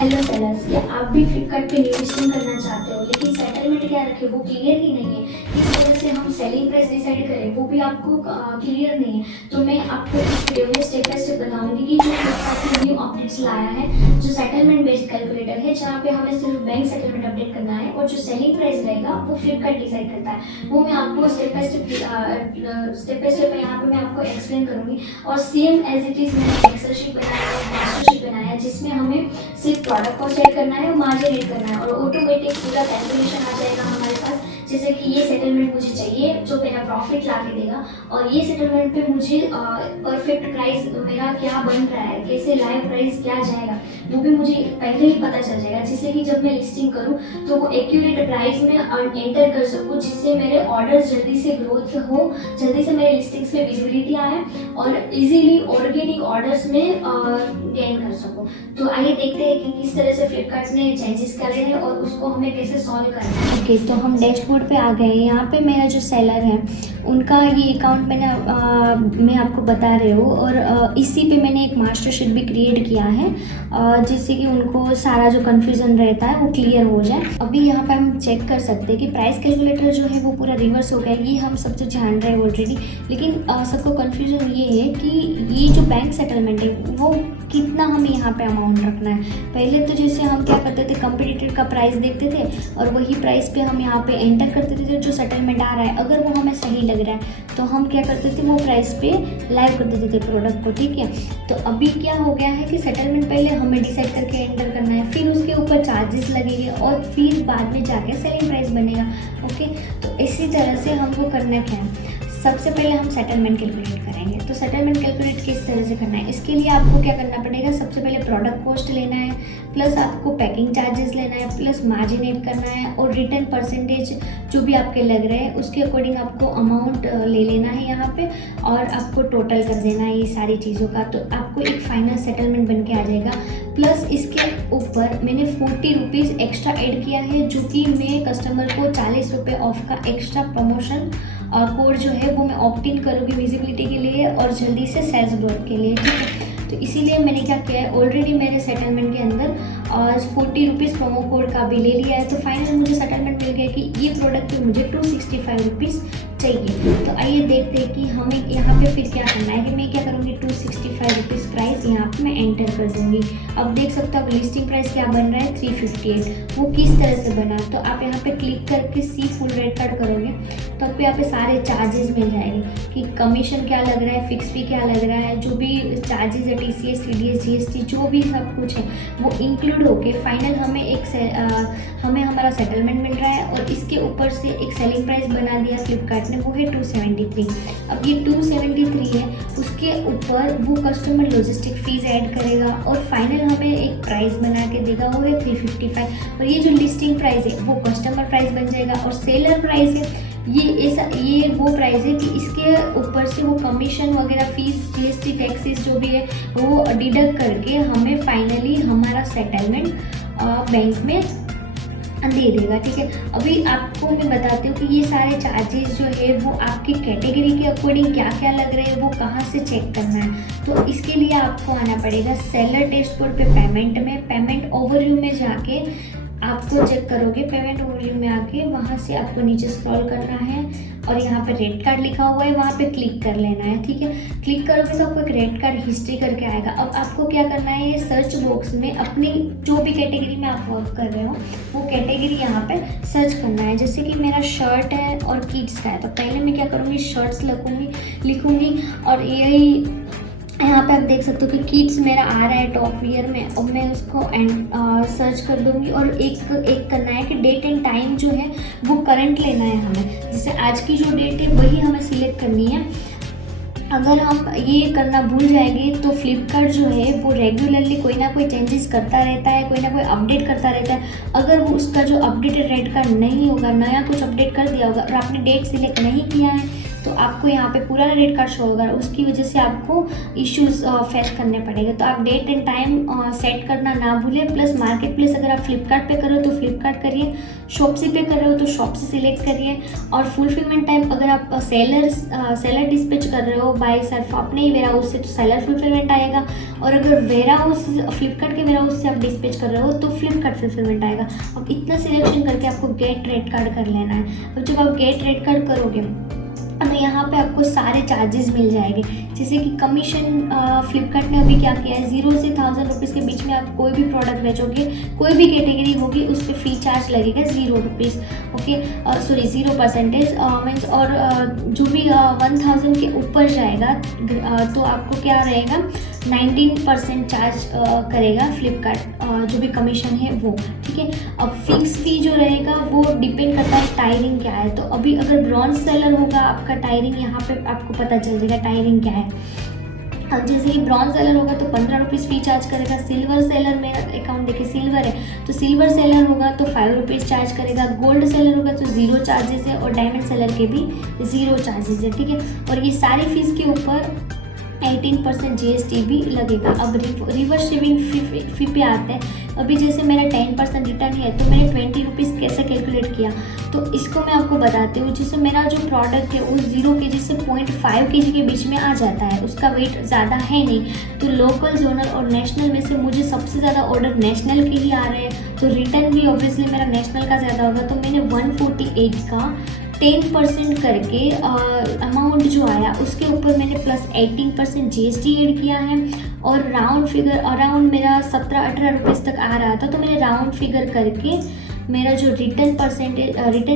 Hello sellers, क्या आप भी फ्लिपकार्ट पे न्यू लिस्टिंग करना चाहते हो लेकिन सेटलमेंट क्या रखे वो क्लियर ही नहीं है। किस तरह से हम सेलिंग प्राइस डिसाइड करें वो भी आपको क्लियर नहीं है। तो मैं आपको इस वीडियो में स्टेप बाय स्टेप बताऊंगी कि जो फ्लिपकार्ट ने न्यू अपडेट्स लाया है, जो सेटलमेंट बेस्ड कैलकुलेटर है, जहाँ पे हमें सिर्फ बैंक सेटलमेंट अपडेट करना है और जो सेलिंग प्राइस रहेगा वो फ्लिपकार्ट डिसाइड करता है। वो मैं आपको स्टेप बाय स्टेप यहाँ पे मैं आपको एक्सप्लेन करूंगी। और सेम एज इट इज मैंने एक्सेल शीट बनाया है, मास्टर शीट बनाया है, जिसमें हमें सिर्फ प्रोडक्ट कॉस्ट ऐड करना है और मार्जिन ऐड करना है और ऑटोमेटिक पूरा कैलकुलेशन आ जाएगा हमारे पास। जैसे कि ये सेटलमेंट मुझे चाहिए जो मेरा प्रॉफिट ला के देगा, और ये सेटलमेंट पे मुझे परफेक्ट प्राइस मेरा क्या बन रहा है, कैसे लाइव प्राइस क्या जाएगा, वो भी मुझे पहले ही पता चल जाएगा। जिससे कि जब मैं लिस्टिंग करूँ तो वो एक्यूरेट प्राइस में एंटर कर सकूँ, जिससे मेरे ऑर्डर्स जल्दी से ग्रोथ हो, जल्दी से मेरे लिस्टिंग्स में विजिबिलिटी आए और इजीली ऑर्गेनिक ऑर्डर्स में गेन कर सकूँ। तो आइए देखते हैं कि किस तरह से फ्लिपकार्ट ने चेंजेस करे हैं और उसको हमें कैसे सॉल्व करना है। ओके, तो हम डैशबोर्ड पे आ गए हैं। यहाँ पे मेरा जो सेलर है उनका ये अकाउंट मैं आपको बता रही हूँ, और इसी पे मैंने एक मास्टर शीट भी क्रिएट किया है, जिससे कि उनको सारा जो कन्फ्यूज़न रहता है वो क्लियर हो जाए। अभी यहाँ पे हम चेक कर सकते हैं कि प्राइस कैलकुलेटर जो है वो पूरा रिवर्स हो गया है। ये हम सब जो जान रहे हैं ऑलरेडी, लेकिन सबको कन्फ्यूजन ये है कि ये जो बैंक सेटलमेंट है वो कितना हमें यहाँ पे अमाउंट रखना है। पहले तो जैसे हम क्या करते थे, कंपटीटर का प्राइस देखते थे और वही प्राइस पे हम यहाँ पे एंटर करते थे जो सेटलमेंट आ रहा है। अगर वो हमें सही लग रहा है तो हम क्या करते थे, वो प्राइस पे लाइव कर देते थे प्रोडक्ट को, ठीक है। तो अभी क्या हो गया है कि सेटलमेंट पहले हमें डिसाइड करके एंटर करना है, फिर उसके ऊपर चार्जेस लगेंगे और फिर बाद में जाके सेलिंग प्राइस बनेगा। ओके, तो इसी तरह से हमको करना क्या है, सबसे पहले हम सेटलमेंट कैलकुलेट करेंगे। तो सेटलमेंट कैलकुलेट किस तरह से करना है, इसके लिए आपको क्या करना पड़ेगा, सबसे पहले प्रोडक्ट कॉस्ट लेना है, प्लस आपको पैकिंग चार्जेस लेना है, प्लस मार्जिन ऐड करना है और रिटर्न परसेंटेज जो भी आपके लग रहे हैं उसके अकॉर्डिंग आपको अमाउंट ले लेना है यहाँ पे, और आपको टोटल कर देना है ये सारी चीज़ों का। तो आपको एक फाइनल सेटलमेंट बन के आ जाएगा। प्लस इसके ऊपर मैंने 40 रुपीज़ एक्स्ट्रा ऐड किया है, जो कि मैं कस्टमर को 40 रुपये ऑफ का एक्स्ट्रा प्रमोशन कोड जो है वो मैं ऑप्ट इन करूँगी विजिबिलिटी के लिए और जल्दी से सेल्स ग्रोथ के लिए, ठीक है। तो इसीलिए मैंने क्या किया है, ऑलरेडी मेरे सेटलमेंट के अंदर 40 रुपीज़ प्रोमो कोड का भी ले लिया है। तो फाइनल मुझे सेटलमेंट मिल गया कि ये प्रोडक्ट पे मुझे 265 रुपीज़ चाहिए। तो आइए देखते हैं कि हमें यहाँ पे फिर क्या करना है। कि मैं क्या करूँगी, 265 रुपीज़ प्राइस यहाँ पे मैं एंटर कर दूँगी। अब देख सकते हो अब लिस्टिंग प्राइस क्या बन रहा है, 358। वो किस तरह से बना, तो आप यहाँ पे क्लिक करके सी फुल रेट कार्ड करोगे तो आपको यहाँ पे सारे चार्जेस मिल जाएंगे कि कमीशन क्या लग रहा है, फिक्स फी क्या लग रहा है, जो भी चार्जेस है, TCS, TDS, GST जो भी सब कुछ है वो इंक्लूड होके फाइनल हमें हमारा सेटलमेंट मिल रहा है। और इसके ऊपर से एक सेलिंग प्राइस बना दिया फ्लिपकार्ट ने, वो है 273। अब ये 273 है, उसके ऊपर वो कस्टमर लॉजिस्टिक फीस ऐड करेगा और फाइनल हमें एक प्राइस बना के देगा, वो है 355। और ये जो लिस्टिंग प्राइस है वो कस्टमर प्राइस बन जाएगा, और सेलर प्राइस है ये वो प्राइस है कि इसके ऊपर से वो कमीशन वगैरह फीस, GST, टैक्सेस जो भी है वो डिडक्ट करके हमें फाइनली हमारा सेटलमेंट बैंक में दे देगा, ठीक है। अभी आपको मैं बताती हूँ कि ये सारे चार्जेस जो है वो आपकी कैटेगरी के अकॉर्डिंग क्या क्या लग रहे हैं वो कहाँ से चेक करना है। तो इसके लिए आपको आना पड़ेगा सेलर डैशबोर्ड पे, पेमेंट ओवरव्यू में जाके आपको चेक करोगे। पेमेंट ओवरव्यू में आके वहाँ से आपको नीचे स्क्रॉल करना है और यहाँ पे रेट कार्ड लिखा हुआ है, वहाँ पे क्लिक कर लेना है, ठीक है। क्लिक करोगे तो आपको एक रेट कार्ड हिस्ट्री करके आएगा। अब आपको क्या करना है, ये सर्च बॉक्स में अपनी जो भी कैटेगरी में आप वर्क कर रहे हो वो कैटेगरी यहाँ पे सर्च करना है। जैसे कि मेरा शर्ट है और किड्स का है, तो पहले मैं क्या करूँगी, शर्ट्स लिखूँगी और यही यहाँ पे आप देख सकते हो कि किड्स मेरा आ रहा है टॉप वियर में, और मैं उसको सर्च कर दूँगी। और एक करना है कि डेट एंड टाइम जो है वो करंट लेना है हमें, जैसे आज की जो डेट है वही हमें सिलेक्ट करनी है। अगर हम ये करना भूल जाएंगे तो फ्लिपकार्ट जो है वो रेगुलरली कोई ना कोई चेंजेस करता रहता है, कोई ना कोई अपडेट करता रहता है। अगर वो उसका जो अपडेटेड रेट कार्ड नहीं होगा, नया कुछ अपडेट कर दिया होगा और आपने डेट सिलेक्ट नहीं किया है, तो आपको यहाँ पे पुराना रेट कार्ड शो होगा, उसकी वजह से आपको इश्यूज फेस करने पड़ेंगे। तो आप डेट एंड टाइम सेट करना ना भूलें। प्लस मार्केट प्लेस अगर आप फ्लिपकार्ट पे कर रहे हो तो फ्लिपकार्ट करिए, शॉप्सी पे कर रहे हो तो शॉप्सी सिलेक्ट करिए। और फुलफिलमेंट टाइम अगर आप सेलर डिस्पैच कर रहे हो बाय सेल्फ अपने ही वेयर हाउस से तो सेलर फुलफिलमेंट आएगा, और अगर वेयर हाउस फ्लिपकार्ट के वेयर हाउस से आप डिस्पैच कर रहे हो तो फ्लिपकार्ट फुलफिलमेंट आएगा। अब इतना सिलेक्शन करके आपको गेट रेट कार्ड कर लेना है। अब जब आप गेट रेट कार्ड करोगे तो यहाँ पे आपको सारे चार्जेस मिल जाएंगे, जैसे कि कमीशन फ्लिपकार्ट ने अभी क्या किया है, 0 से 1000 रुपीज़ के बीच में आप कोई भी प्रोडक्ट बेचोगे, कोई भी कैटेगरी होगी, उस पर फ्री चार्ज लगेगा 0 रुपीज़, ओके, सॉरी 0% मीन्स। और जो भी 1000 के ऊपर जाएगा तो आपको क्या रहेगा, 19% चार्ज करेगा फ्लिपकार्ट, जो भी कमीशन है वो, ठीक है। अब फिक्स फी जो रहेगा वो डिपेंड करता है टायरिंग क्या है। तो अभी अगर ब्रॉन्ज सेलर होगा आपका टायरिंग, यहाँ पे आपको पता चल जाएगा टायरिंग क्या है। अब जैसे कि ब्रॉन्ज सेलर होगा तो 15 रुपीज़ फी चार्ज करेगा। सिल्वर सेलर, मेरा अकाउंट देखिए सिल्वर है तो सिल्वर सेलर होगा तो 5 रुपीज़ चार्ज करेगा। गोल्ड सेलर होगा तो 0 चार्जेस है, और डायमंड सेलर के भी 0 चार्जेस है, ठीक है। और ये सारी फीस के ऊपर 18% GST भी लगेगा। अब रिवर्स शिपिंग फी पे आते हैं। अभी जैसे मेरा 10% रिटर्न है तो मैंने 20 रुपीज़ कैसे कैलकुलेट किया, तो इसको मैं आपको बताती हूँ। जैसे मेरा जो प्रोडक्ट है वो 0 kg से 0.5 kg के बीच में आ जाता है, उसका वेट ज़्यादा है नहीं, तो लोकल, जोनल और नेशनल में से मुझे सबसे ज़्यादा ऑर्डर नेशनल के ही आ रहे हैं, तो रिटर्न भी ऑब्वियसली मेरा नेशनल का ज़्यादा होगा। तो मैंने 148 का 10% करके अमाउंट जो आया उसके ऊपर मैंने प्लस 18% GST ऐड किया है, और राउंड फिगर अराउंड मेरा 17-18 रुपीज़ तक आ रहा था, तो मैंने राउंड फिगर करके मेरा जो रिटर्न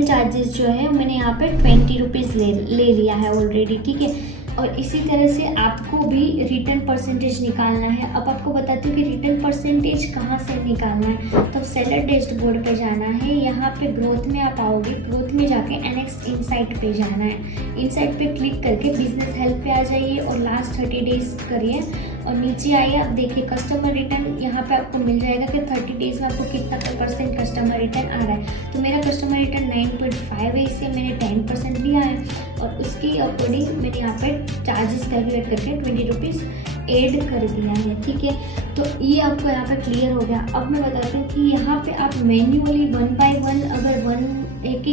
चार्जेस जो है मैंने यहाँ पे 20 रुपीज़ ले लिया है ऑलरेडी, ठीक है। और इसी तरह से आपको भी रिटर्न परसेंटेज निकालना है। अब आपको बताती हूँ कि रिटर्न परसेंटेज कहाँ से निकालना है। तो सेलर डैशबोर्ड पे जाना है, यहाँ पे ग्रोथ में आप आओगे, ग्रोथ में जाके NX इनसाइट पे जाना है। इनसाइट पे क्लिक करके बिजनेस हेल्प पे आ जाइए और लास्ट 30 डेज करिए, और नीचे आइए, आप देखिए कस्टमर रिटर्न, यहाँ पे आपको मिल जाएगा कि 30 डेज में आपको कितना % कस्टमर रिटर्न आ रहा है। तो मेरा कस्टमर रिटर्न 9.5 है, इससे मैंने 10% लिया है, और उसकी अकॉर्डिंग मैंने यहाँ पे चार्जेस कैलकुलेट करके 20 रुपीज़ ऐड कर दिया है, ठीक है। तो ये आपको यहाँ पे क्लियर हो गया। अब मैं बताती हूँ कि यहाँ पे आप मैन्युअली 1 by 1 अगर एक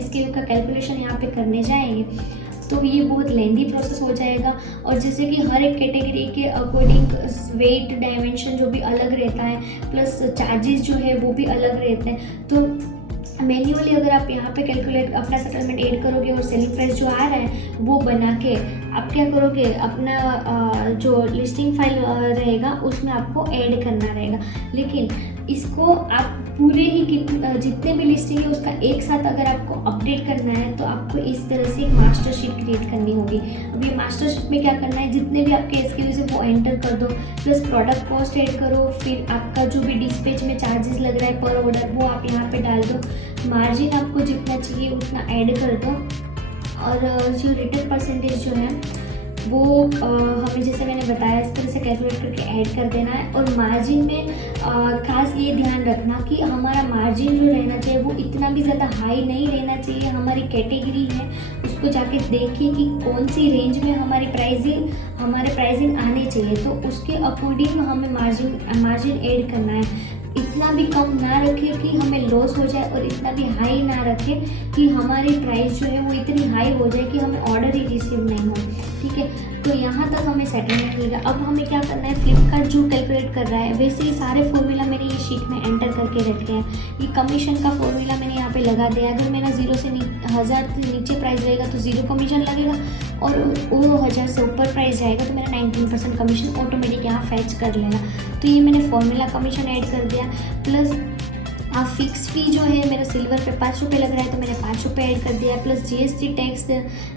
SKU का कैलकुलेशन यहाँ पे करने जाएंगे तो ये बहुत लेंदी प्रोसेस हो जाएगा। और जैसे कि हर एक कैटेगरी के अकॉर्डिंग वेट डायमेंशन जो भी अलग रहता है, प्लस चार्जेस जो है वो भी अलग रहते हैं। तो मैन्युअली अगर आप यहाँ पे कैलकुलेट अपना सेटलमेंट ऐड करोगे और सेलिंग प्राइस जो आ रहा है वो बना के आप क्या करोगे, अपना जो लिस्टिंग फाइल रहेगा उसमें आपको ऐड करना रहेगा। लेकिन इसको आप पूरे ही जितने भी लिस्टिंग है उसका एक साथ अगर आपको अपडेट करना है तो आपको इस तरह से एक मास्टर शीट क्रिएट करनी होगी। अब ये मास्टर शीट में क्या करना है, जितने भी आपके SKUs है वो एंटर कर दो, प्लस प्रोडक्ट कॉस्ट ऐड करो, फिर आपका जो भी डिस्पैच में चार्जेस लग रहा है पर ऑर्डर वो आप यहाँ पे डाल दो, मार्जिन आपको जितना चाहिए उतना ऐड कर दो, और जो रिटर्न परसेंटेज जो है वो हमें जैसे मैंने बताया इस तरह से कैलकुलेट करके ऐड कर देना है। और मार्जिन में खास ये ध्यान रखना कि हमारा मार्जिन जो रहना चाहिए वो इतना भी ज़्यादा हाई नहीं रहना चाहिए। हमारी कैटेगरी है उसको जाके देखिए कि कौन सी रेंज में हमारे प्राइसिंग आने चाहिए, तो उसके अकॉर्डिंग हमें मार्जिन ऐड करना है। इतना भी कम ना रखे कि हमें लॉस हो जाए, और इतना भी हाई ना रखे कि हमारी प्राइस जो है वो इतनी हाई हो जाए कि हमें ऑर्डर ही रिसीव नहीं हो, ठीक है। तो यहाँ तक हमें सेटलमेंट मिलेगा। अब हमें क्या करना है, फ्लिपकार्ट जो कैलकुलेट कर रहा है वैसे ही सारे फॉर्मूला मैंने ये शीट में एंटर करके रखे हैं। ये कमीशन का फॉर्मूला मैंने यहाँ पे लगा दिया। अगर मेरा 0 से 1000 से नीचे प्राइस रहेगा तो 0 कमीशन लगेगा, और वो 1000 से ऊपर प्राइस जाएगा तो मेरा 19% कमीशन ऑटोमेटिक यहाँ फैच कर लेगा। तो ये मैंने फॉर्मूला कमीशन ऐड कर दिया। प्लस फिक्स फी जो है मेरा सिल्वर पे 5 रुपये लग रहा है तो मैंने 5 रुपये ऐड कर दिया, प्लस GST टैक्स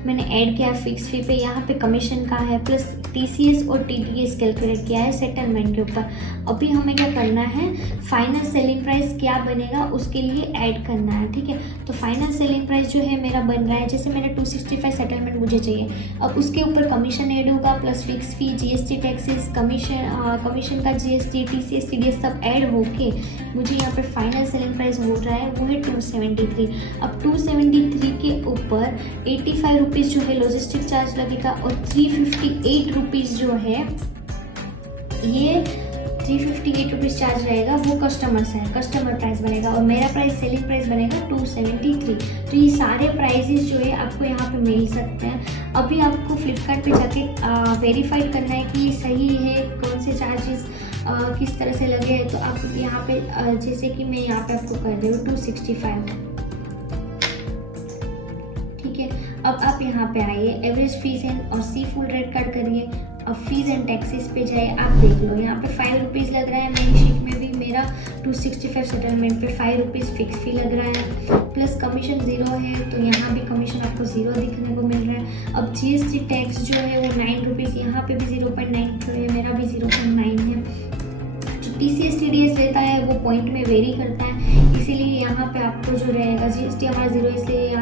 मैंने ऐड किया फिक्स फी पे, यहाँ पे कमीशन का है, प्लस TCS और TDS कैलकुलेट किया है सेटलमेंट के ऊपर। अभी हमें क्या करना है, फाइनल सेलिंग प्राइस क्या बनेगा उसके लिए ऐड करना है, ठीक है। तो फाइनल सेलिंग प्राइस जो है मेरा बन रहा है, जैसे मैंने 265 सेटलमेंट मुझे चाहिए, अब उसके ऊपर कमीशन ऐड होगा, प्लस फिक्स फी, GST टैक्सेस, कमीशन का GST, TCS TDS सब ऐड होके मुझे यहाँ पर फाइनल सेलिंग प्राइस हो रहा है वो है 273। अब 273 के ऊपर 85 रुपीज़ जो है लॉजिस्टिक चार्ज लगेगा और 358 रुपीज़ जो है ये 358 रुपीज़ चार्ज रहेगा, वो कस्टमर प्राइस बनेगा और मेरा प्राइस सेलिंग प्राइस बनेगा 273। तो ये सारे प्राइजेस जो है आपको यहाँ पे मिल सकते हैं। अभी आपको फ्लिपकार्ट पे जाके वेरीफाइड करना है कि ये सही है, कौन से चार्जेस किस तरह से लगे हैं। तो आप यहाँ पे जैसे कि मैं यहाँ पे आपको कर रही हूँ 265, ठीक है। अब आप यहाँ पे आइए, एवरेज फीस एंड और सी फुल रेट कार्ड करिए। अब फीस एंड टैक्सेस पे जाए, आप देख लो यहाँ पे 5 रुपीज़ लग रहा है। मेरी शीट में भी मेरा 265 सेटलमेंट पे 5 रुपीज़ फिक्स फी लग रहा है, प्लस कमीशन 0 है, तो यहाँ भी कमीशन आपको 0 दिखने को मिल रहा है। अब GST टैक्स जो है वो 9 रुपीज़, यहाँ पे भी 0.9 जो है, मेरा भी 0.9 है। जो TCS TDS रहता है वो पॉइंट में वेरी करता है, इसीलिए यहाँ पे आपको जो रहेगा GST हमारा 0 इसलिए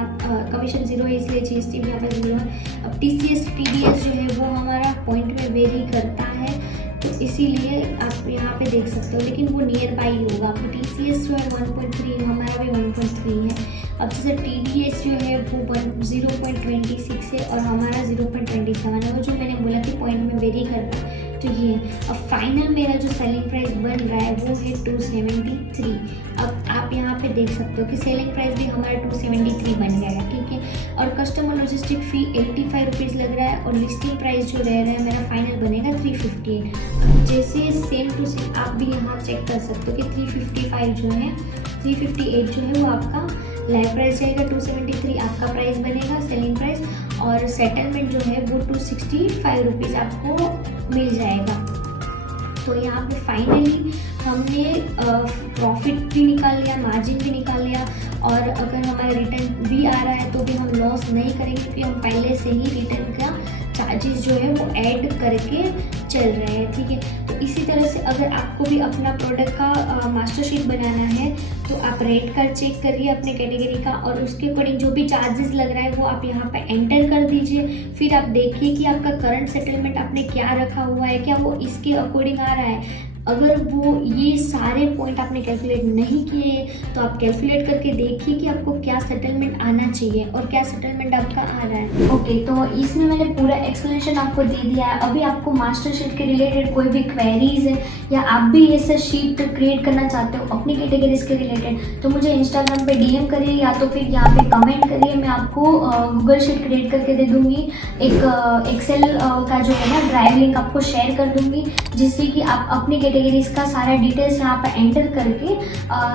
कमीशन 0 है, इसलिए GST भी यहाँ पे 0 है। अब TCS TDS जो है वो हमारा पॉइंट में वेरी करता है, तो इसीलिए आप यहाँ पे देख सकते हो, लेकिन वो नियर बाई होगा। आपको TCS जो है 1.3, हमारा भी 1.3 है। अब जैसे TDS जो है वो 0.26 है और हमारा 0.27 है, वो जो मैंने बोला कि पॉइंट में वेरी करता है। तो ये अब फाइनल मेरा जो सेलिंग प्राइस बन रहा है वो है 273। अब आप यहाँ पे देख सकते हो कि सेलिंग प्राइस भी हमारा 273 बन गया है, ठीक है। और कस्टमर लॉजिस्टिक फ़ी 85 रुपीज़ लग रहा है और लिस्टिंग प्राइस जो रह रहा है मेरा फाइनल बनेगा 358। जैसे सेम टू सेम आप भी यहाँ चेक कर सकते हो कि 355 जो है 358 जो है वो आपका लाइव प्राइस जाएगा, 273 आपका प्राइस बनेगा सेलिंग प्राइस, और सेटलमेंट जो है वो 265 रुपीज़ आपको मिल जाएगा। तो यहाँ पे फाइनली हमने प्रॉफिट भी निकाल लिया, मार्जिन भी निकाल लिया, और अगर हमारा रिटर्न भी आ रहा है तो भी हम लॉस नहीं करेंगे क्योंकि हम पहले से ही रिटर्न का चार्जेस जो है वो ऐड करके चल रहे हैं, ठीक है। तो इसी तरह से अगर आपको भी अपना प्रोडक्ट का मास्टर शीट बनाना है तो आप रेट कार्ड चेक करिए अपने कैटेगरी का, और उसके अकॉर्डिंग जो भी चार्जेस लग रहा है वो आप यहाँ पे एंटर कर दीजिए। फिर आप देखिए कि आपका करंट सेटलमेंट आपने क्या रखा हुआ है, क्या वो इसके अकॉर्डिंग आ रहा है। अगर वो ये सारे पॉइंट आपने कैलकुलेट नहीं किए तो आप कैलकुलेट करके देखिए कि आपको क्या सेटलमेंट आना चाहिए और क्या सेटलमेंट आपका आ रहा है। ओके, तो इसमें मैंने पूरा एक्सप्लेनेशन आपको दे दिया है। अभी आपको मास्टर शीट के रिलेटेड कोई भी क्वेरीज है या आप भी ऐसा शीट क्रिएट करना चाहते हो अपनी कैटेगरीज के रिलेटेड, तो मुझे इंस्टाग्राम पे DM करिए या तो फिर यहाँ पे कमेंट करिए। मैं आपको गूगल शीट क्रिएट करके दे दूँगी, एक एक्सेल का जो है ना ड्राइव लिंक आपको शेयर कर दूँगी, जिससे कि आप अपनी कैटेगरीज का सारा डिटेल्स यहाँ पे एंटर करके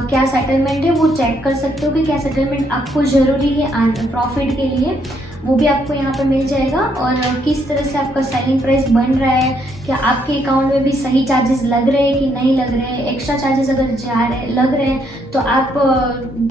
क्या सेटलमेंट है वो चेक कर सकते हो कि क्या सेटलमेंट आपको ज़रूरी है प्रॉफिट के लिए, वो भी आपको यहाँ पे मिल जाएगा। और किस तरह से आपका सेलिंग प्राइस बन रहा है, क्या आपके अकाउंट में भी सही चार्जेस लग रहे हैं कि नहीं लग रहे हैं, एक्स्ट्रा चार्जेस अगर लग रहे हैं तो आप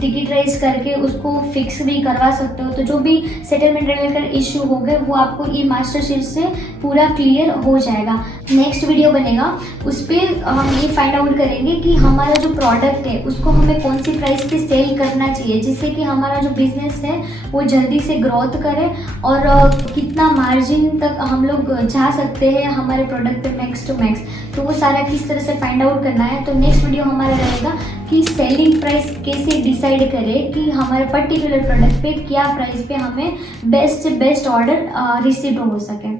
टिकट राइज करके उसको फिक्स भी करवा सकते हो। तो जो भी सेटलमेंट रिलेटेड इश्यू हो गए वो आपको ई मास्टर शीट से पूरा क्लियर हो जाएगा। नेक्स्ट वीडियो बनेगा उस पर हम ये फाइंड आउट करेंगे कि हमारा जो प्रोडक्ट है उसको हमें कौन सी प्राइस पे सेल करना चाहिए, जिससे कि हमारा जो बिजनेस है वो जल्दी से ग्रोथ करे और कितना मार्जिन तक हम लोग जा सकते हैं हमारे प्रोडक्ट पे मैक्स टू मैक्स। तो वो सारा किस तरह से फाइंड आउट करना है। तो नेक्स्ट वीडियो हमारा रहेगा कि सेलिंग प्राइस कैसे डिसाइड करें कि हमारे पर्टिकुलर प्रोडक्ट पे क्या प्राइस पे हमें बेस्ट से बेस्ट ऑर्डर रिसीव हो सके।